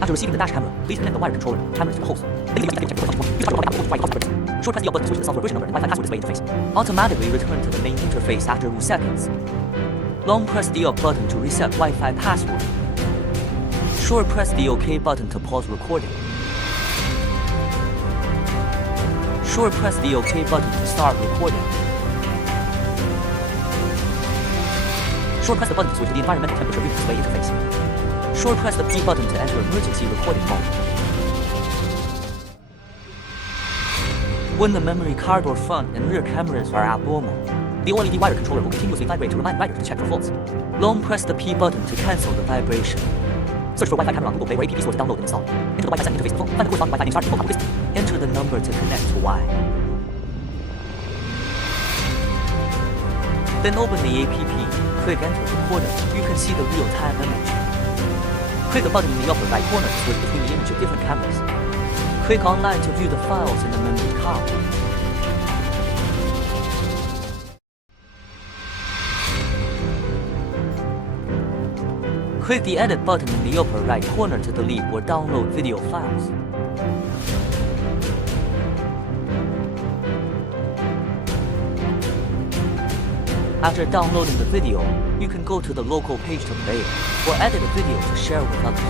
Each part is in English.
After receiving the dash camera, please connect the wired controller to the camera's host. Short press the button to switch to the software version number and Wi-Fi password display interface. Automatically return to the main interface after 2 seconds. Long press the up button to reset Wi-Fi password. Short press the OK button to pause recording. Short press the OK button to start recording. Short press the button to switch to the environmental temperature reading display interface. Short press the P button to enter emergency recording mode. When the memory card or front and rear cameras are abnormal, the OLED wire controller will continuously vibrate to remind riders to check for faults. Long press the P button to cancel the vibration. Search for Wi-Fi camera on Google Play or App Store to download and install. Enter the Wi-Fi setting interface of the phone. Find the corresponding Wi-Fi name starting from the list. Enter the number to connect to Y. Then open the app. Click enter recorder. You can see the real-time image. Click the button in the upper right corner to switch between the image of different cameras. Click online to view the files in the memory card. Click the edit button in the upper right corner to delete or download video files. After downloading the video, you can go to the local page to play it, or edit a video to share with others.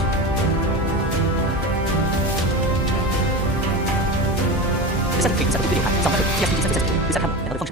Reset the video 上班是 TSP 3 reset 3 reset camera and other functions.